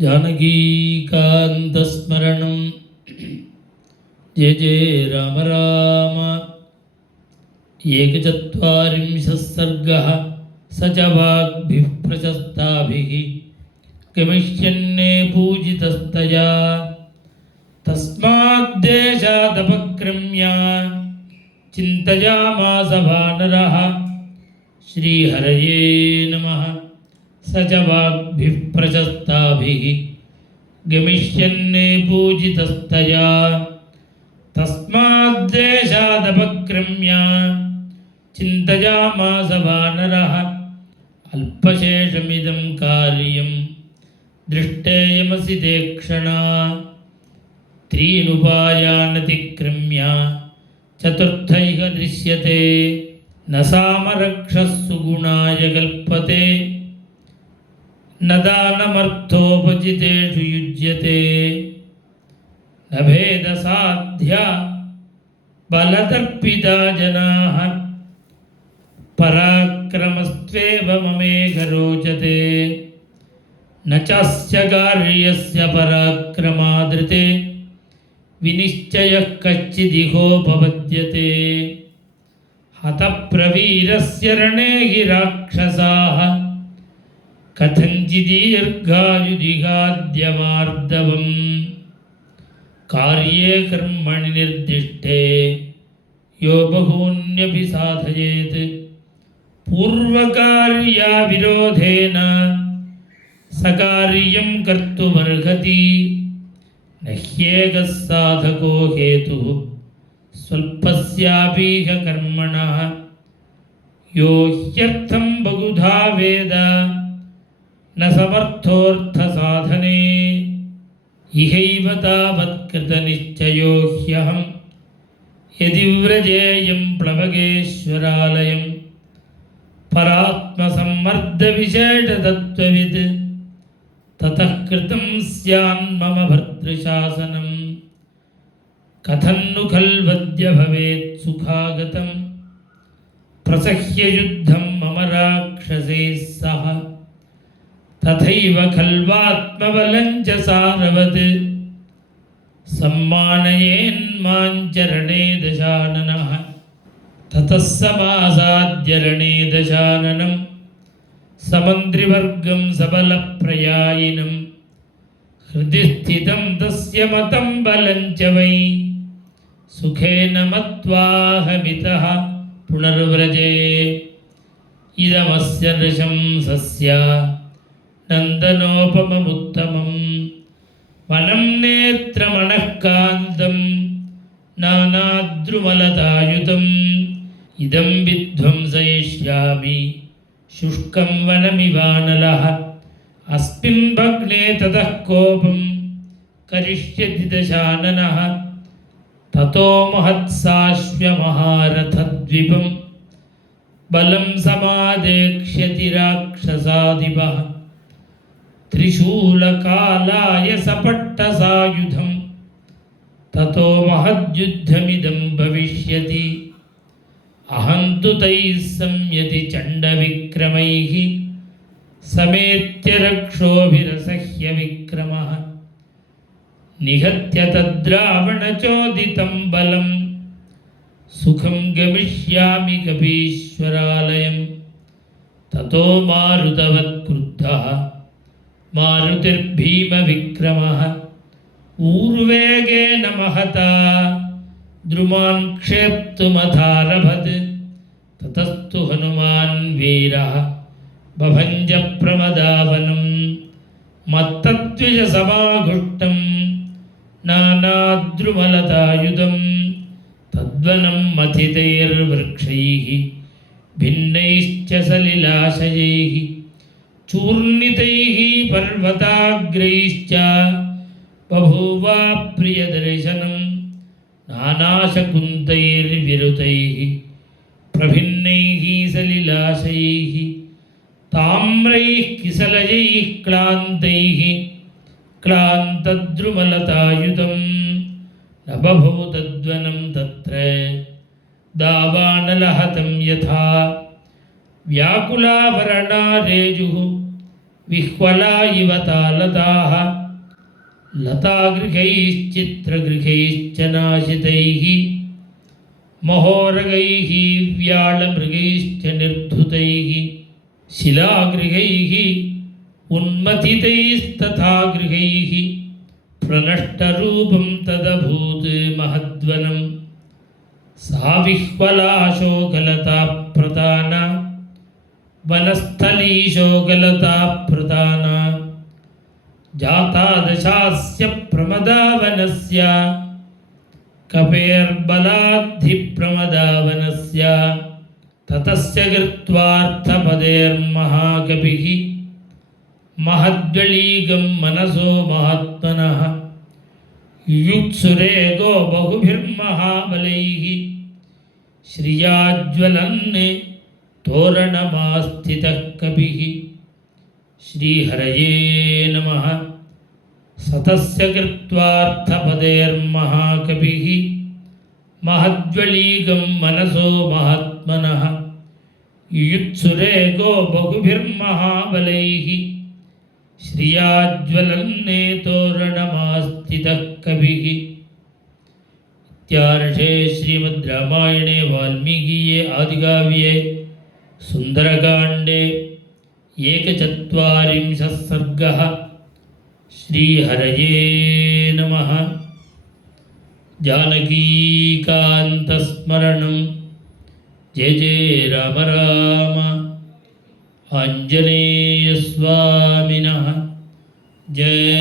जानकीकान्तस्मरणं जय जय राम राम। एकचत्वारिंशः सर्गः स च वाग्भिः प्रशस्ताभिः गमिष्यन्ने पूजितस्तया तस्माद्देशादपक्रम्य चिन्तयामास वानरः। श्रीहरये नमः। स च वाग्भिः प्रशस्ताभिः गमिष्यन्ने पूजितस्तया तस्माद्देशादपक्रम्य चिन्तयामास वानरः। अल्पशेषमिदं कार्यं दृष्टेयमसि तेक्षणा त्रीनुपायानतिक्रम्य चतुर्थैः दृश्यते न सामरक्षस्सु गुणाय कल्पते न दानमर्थोपजितेषु युज्यते न भेदसाध्या बलदर्पिता जनाः पराक्रमस्त्वेव ममेघ रोचते न चास्य कार्यस्य पराक्रमादृते विनिश्चयः कच्चिदिहोपपद्यते। हतप्रवीरस्य रणे हि राक्षसाः कथञ्चिदीर्घायुधिगाद्यमार्दवम् कार्ये कर्मणि निर्दिष्टे यो बहून्यपि साधयेत् पूर्वकार्याविरोधेन सकार्यं कर्तुमर्हति। न ह्येकः साधको हेतुः स्वल्पस्यापीह कर्मणः यो ह्यर्थं बहुधा वेद न समर्थोऽर्थसाधने। इहैव तावत्कृतनिश्चयो ह्यहं यदि व्रजेयं प्लवगेश्वरालयं परात्मसम्मर्दविशेषतत्त्वविद् ततः कृतं स्यान्मम भर्तृशासनं। कथन्नु खल्वद्य भवेत् सुखागतं प्रसह्य युद्धं मम राक्षसैः सह तथैव खल्वात्मबलं च सारवत् सम्मानयेन्मां च रणे दशाननः। ततः समासाद्य रणे दशाननं समन्त्रिवर्गं सबलप्रयायिनं हृदि स्थितं तस्य मतं बलं च वै सुखेन मत्वाहमितः पुनर्व्रजे। इदमस्य नृशंसस्य नन्दनोपममुत्तमं वनं नेत्रमणःकान्तं नानाद्रुमलतायुतम् इदं विध्वंसयिष्यामि शुष्कं वनमिवानलः अस्मिन् भग्ने ततः कोपं करिष्यति दशाननः। ततो महत्साश्वमहारथद्विपं बलं समादेक्ष्यति राक्षसाधिपः त्रिशूलकालाय सपट्टसायुधं ततो महद्युद्धमिदं भविष्यति। अहं तु तैः संयति चण्डविक्रमैः समेत्य रक्षोभिरसह्य विक्रमः निहत्य तद्रावणचोदितं बलं सुखं गमिष्यामि कपीश्वरालयं। ततो मारुतवत्क्रुद्धः मारुतिर्भीमविक्रमः ऊर्वेगेन महता द्रुमान् क्षेप्तुमथारभत्। ततस्तु हनुमान् वीरः बभञ्ज प्रमदावनं मत्तद्विजसमाघुष्टं नानाद्रुमलतायुधं तद्वनं मथितैर्वृक्षैः भिन्नैश्च सलिलाशयैः चूर्णितैः पर्वताग्रैश्च बभूवा प्रियदर्शनं नानाशकुन्तैर्विरुतैः प्रभिन्नैः सलिलाशैः ताम्रैः किसलयैः क्लान्तैः क्लान्तद्रुमलतायुधं न बभौ तद्वनं तत्र दावानलहतं यथा व्याकुलाभरणा रेजुः विह्वला इव तालताः लतागृहैश्चित्रगृहैश्च नाशितैः महोरगैः व्याळमृगैश्च निर्धुतैः शिलागृहैः उन्मथितैस्तथा गृहैः प्रनष्टरूपं तदभूत् महद्वनं सा विह्वलाशोकलता प्रधाना वनस्थलीशोकलता प्रधाना जाता दशास्य प्रमदावनस्य कपेर्बलाद्धिप्रमदावनस्य ततस्य कृत्वार्थपदेर्महाकविः महद्वलीगं मनसो महात्मनः युयुत्सुरेगो बहुभिर्महाबलैः श्रियाज्वलन् तोरणमास्थितः कविः श्रीहरये नमः। सतस्य कृत्वार्थपदेर्महाकविः महद्वलीगं मनसो महात्मनः युयुत्सुरेगो बहुभिर्महाबलैः श्रियाज्वलन्ने तोरणमास्थितः कविः। इत्यार्षे श्रीमद् रामायणे वाल्मीकीये आदिकाव्ये सुन्दरकाण्डे 41 सर्गः। श्रीहरये नमः। जानकीकान्तस्मरणं जय जय राम राम। आञ्जनेयस्वामिनः जय